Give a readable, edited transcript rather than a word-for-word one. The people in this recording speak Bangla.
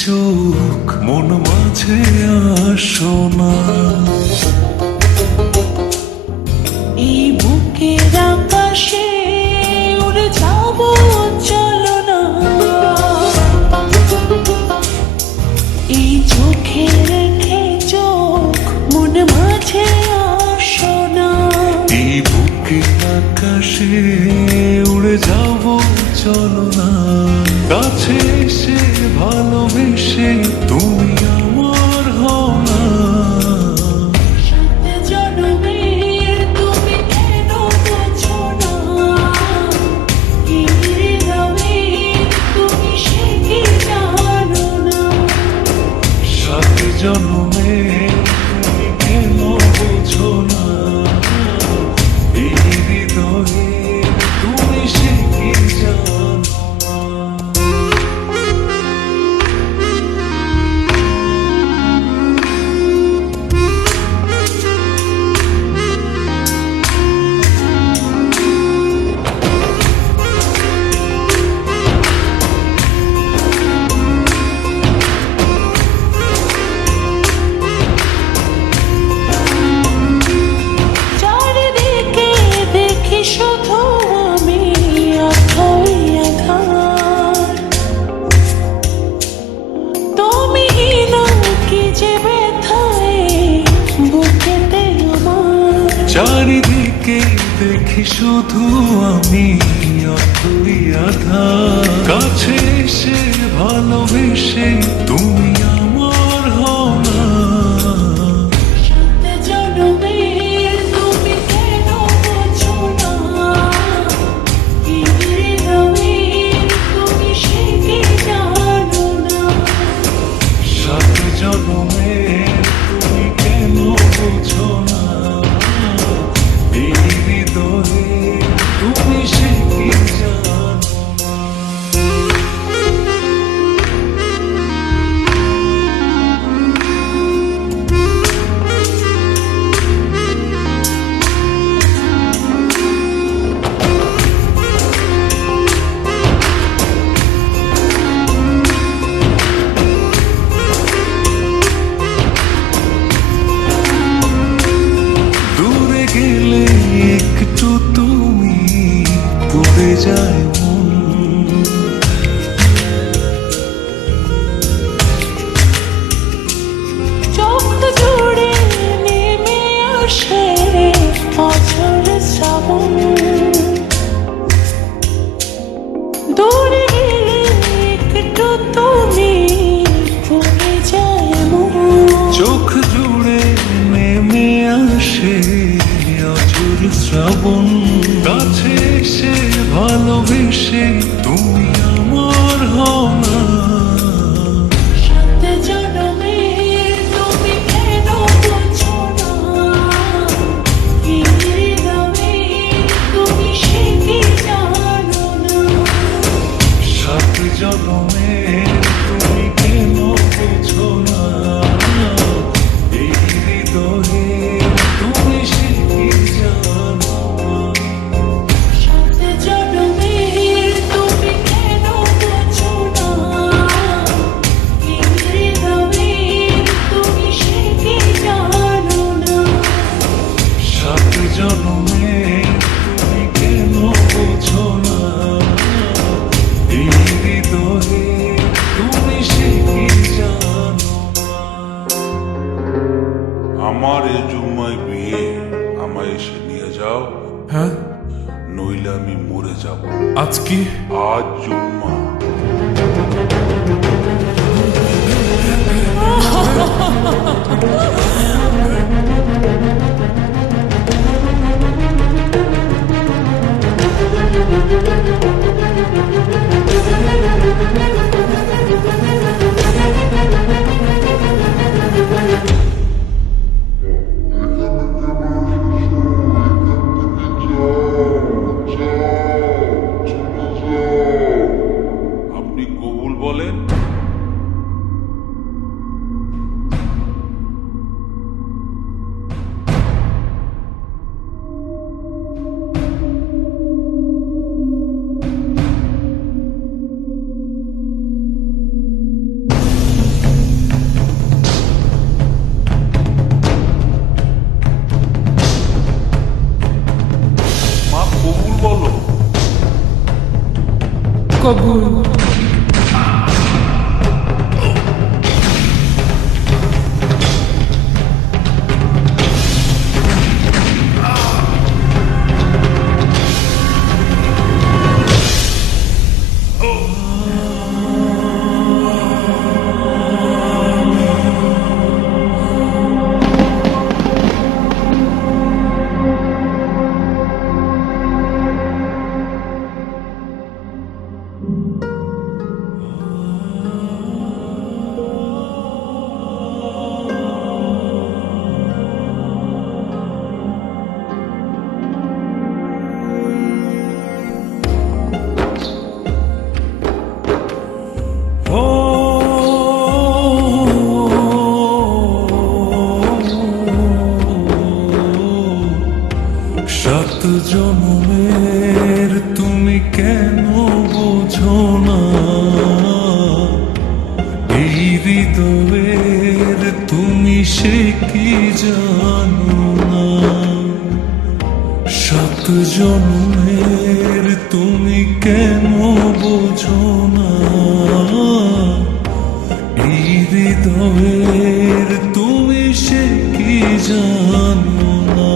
চোখ মন মাঝে আসো না। এই বুকের আকাশে উড়ে যাব, চলো না। এই চোখে রেখে চোখ মন মাঝে আসো না। এই বুকের আকাশে উড়ে যাব, চলো না। কাছে এসে ভালোবেসে তুমি আমার হও না। সাত জনমের তুমি কেন বোঝো না? এই হৃদয়ে তুমি সে কি জানো না? সাত জন্মে তুমি কেন বোঝো না? এই হৃদয়ে তুমি সে কি জানো না? চারিদিকে দেখি শুধু আমি অথই আধার। তুমি না কি যে ব্যথায় বুকেতে আমার। চারিদিকে দেখি শুধু আমি অথই আধার। কাছে এসে ভালোবেসে তুমি আমার হও না। সাত জনমের তুমি কেন বোঝো না? এই হৃদয়ে তুমি সে কি জানো না? সাত জন্মে তুমি কেন বোঝো না? এই হৃদয়ে তুমি সে কি জানো না? দূরে গেলে একটু তুমি পড়ে যায় মন। চোখ জুড়ে নেমে আসে অঝোর শ্রাবণ। দূরে গেলে একটু তুমি পড়ে যায় মন। চোখ জুড়ে নেমে আসে অঝোর শ্রাবণ। কাছে এসে ভালোবেসে তুমি আমার হও না। সাত জনমের তুমি কেন বোঝো না? এই হৃদয়ে তুমি সে কি জানো না? সাত জন্মে তুমি কেন বোঝো না? এই হৃদয়ে তুমি সে কি জানো না? সাত জনমের তুমি কেন বোঝো না? এই হৃদয়ে তুমি সে কি জানো না? সাত জন্মে তুমি কেন বোঝো না? এই হৃদয়ে তুমি সে কি জানো না? আমার এই জুম্মায় বিয়ে, আমায় এসে নিয়ে যাও, হ্যাঁ নইলে আমি মরে যাব। আজ কি? আজ জুম্মা। কবুল। ও সাত জন্মের তুমি কেন বোঝো না এই হৃদয়ের তুমি সে কি জানো না সাত জন্মের তুমি কেন বোঝো না এই হৃদয়ের তুমি সে কি জানো না